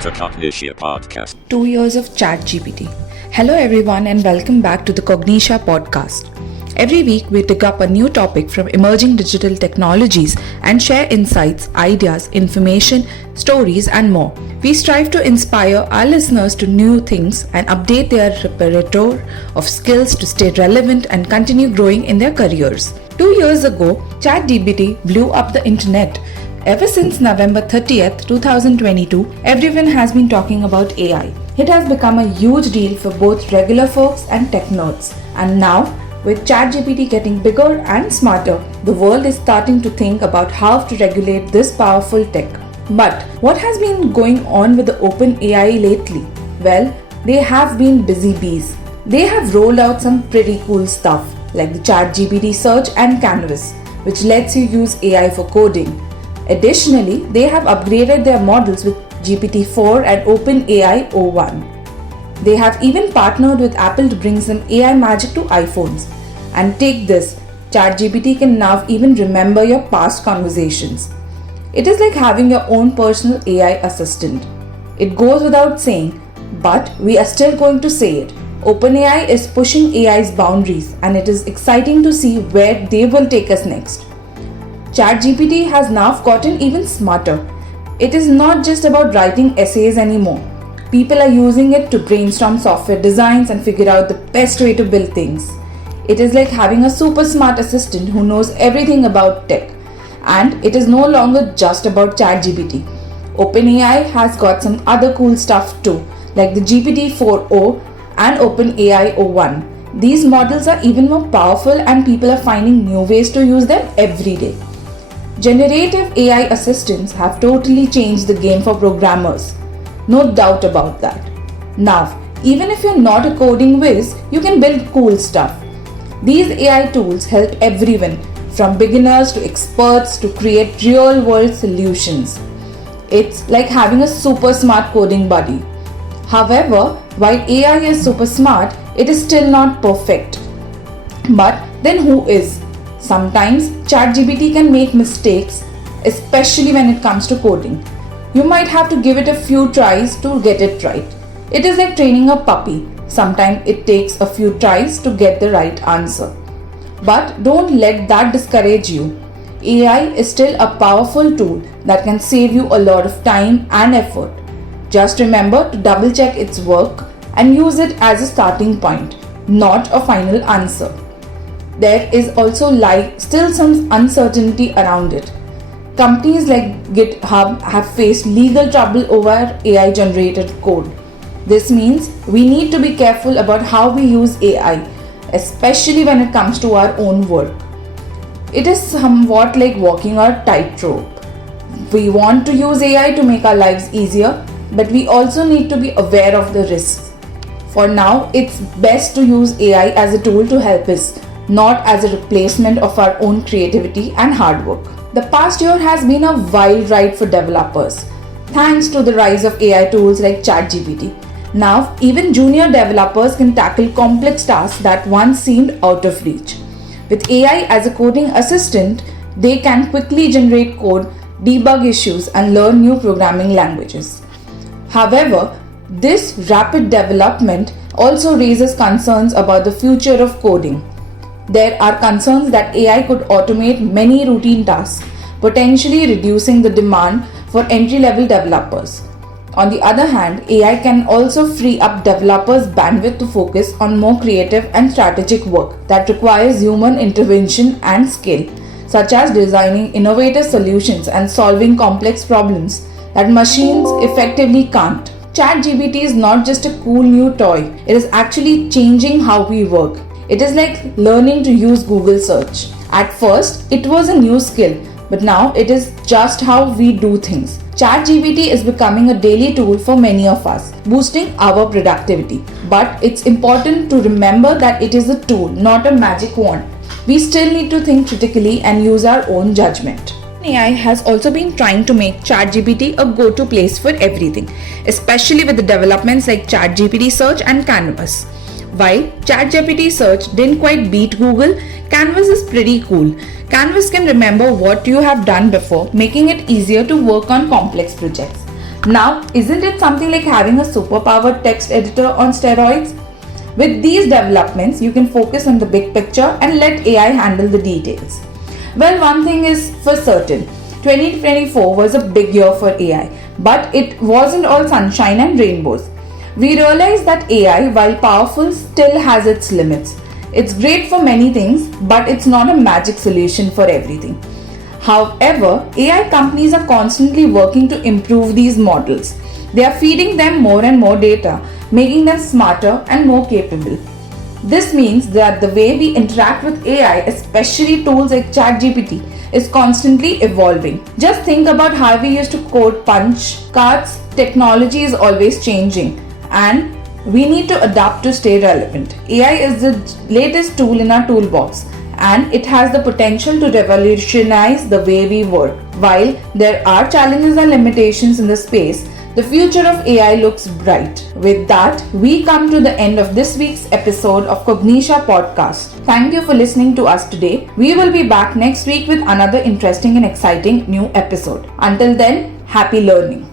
to Cognitia Podcast. 2 years of ChatGPT. Hello everyone and welcome back to the Cognitia Podcast. Every week we pick up a new topic from emerging digital technologies and share insights, ideas, information, stories and more. We strive to inspire our listeners to new things and update their repertoire of skills to stay relevant and continue growing in their careers. 2 years ago, ChatGPT blew up the internet. Ever since November 30th, 2022, everyone has been talking about AI. It has become a huge deal for both regular folks and tech nerds. And now, with ChatGPT getting bigger and smarter, the world is starting to think about how to regulate this powerful tech. But what has been going on with the OpenAI lately? Well, they have been busy bees. They have rolled out some pretty cool stuff like the ChatGPT Search and Canvas, which lets you use AI for coding. Additionally, they have upgraded their models with GPT-4 and OpenAI o1. They have even partnered with Apple to bring some AI magic to iPhones. And take this, ChatGPT can now even remember your past conversations. It is like having your own personal AI assistant. It goes without saying, but we are still going to say it. OpenAI is pushing AI's boundaries and it is exciting to see where they will take us next. ChatGPT has now gotten even smarter. It is not just about writing essays anymore. People are using it to brainstorm software designs and figure out the best way to build things. It is like having a super smart assistant who knows everything about tech. And it is no longer just about ChatGPT. OpenAI has got some other cool stuff too, like the GPT-4o and OpenAI o1. These models are even more powerful and people are finding new ways to use them every day. Generative AI assistants have totally changed the game for programmers. No doubt about that. Now, even if you're not a coding whiz, you can build cool stuff. These AI tools help everyone, from beginners to experts, to create real-world solutions. It's like having a super smart coding buddy. However, while AI is super smart, it is still not perfect. But then who is? Sometimes ChatGPT can make mistakes, especially when it comes to coding. You might have to give it a few tries to get it right. It is like training a puppy. Sometimes it takes a few tries to get the right answer. But don't let that discourage you. AI is still a powerful tool that can save you a lot of time and effort. Just remember to double check its work and use it as a starting point, not a final answer. There is also still some uncertainty around it. Companies like GitHub have faced legal trouble over AI generated code. This means we need to be careful about how we use AI, especially when it comes to our own work. It is somewhat like walking a tightrope. We want to use AI to make our lives easier, but we also need to be aware of the risks. For now, it's best to use AI as a tool to help us, not as a replacement of our own creativity and hard work. The past year has been a wild ride for developers, thanks to the rise of AI tools like ChatGPT. Now, even junior developers can tackle complex tasks that once seemed out of reach. With AI as a coding assistant, they can quickly generate code, debug issues, and learn new programming languages. However, this rapid development also raises concerns about the future of coding. There are concerns that AI could automate many routine tasks, potentially reducing the demand for entry-level developers. On the other hand, AI can also free up developers' bandwidth to focus on more creative and strategic work that requires human intervention and skill, such as designing innovative solutions and solving complex problems that machines effectively can't. ChatGPT is not just a cool new toy, it is actually changing how we work. It is like learning to use Google search. At first, it was a new skill, but now it is just how we do things. ChatGPT is becoming a daily tool for many of us, boosting our productivity. But it's important to remember that it is a tool, not a magic wand. We still need to think critically and use our own judgment. AI has also been trying to make ChatGPT a go-to place for everything, especially with the developments like ChatGPT Search and Canvas. While ChatGPT Search didn't quite beat Google, Canvas is pretty cool. Canvas can remember what you have done before, making it easier to work on complex projects. Now, isn't it something like having a superpowered text editor on steroids? With these developments, you can focus on the big picture and let AI handle the details. Well, one thing is for certain, 2024 was a big year for AI, but it wasn't all sunshine and rainbows. We realized that AI, while powerful, still has its limits. It's great for many things, but it's not a magic solution for everything. However, AI companies are constantly working to improve these models. They are feeding them more and more data, making them smarter and more capable. This means that the way we interact with AI, especially tools like ChatGPT, is constantly evolving. Just think about how we used to code punch cards. Technology is always changing, and we need to adapt to stay relevant. AI is the latest tool in our toolbox, and it has the potential to revolutionize the way we work. While there are challenges and limitations in the space, the future of AI looks bright. With that, we come to the end of this week's episode of Cognitia Podcast. Thank you for listening to us today. We will be back next week with another interesting and exciting new episode. Until then, happy learning.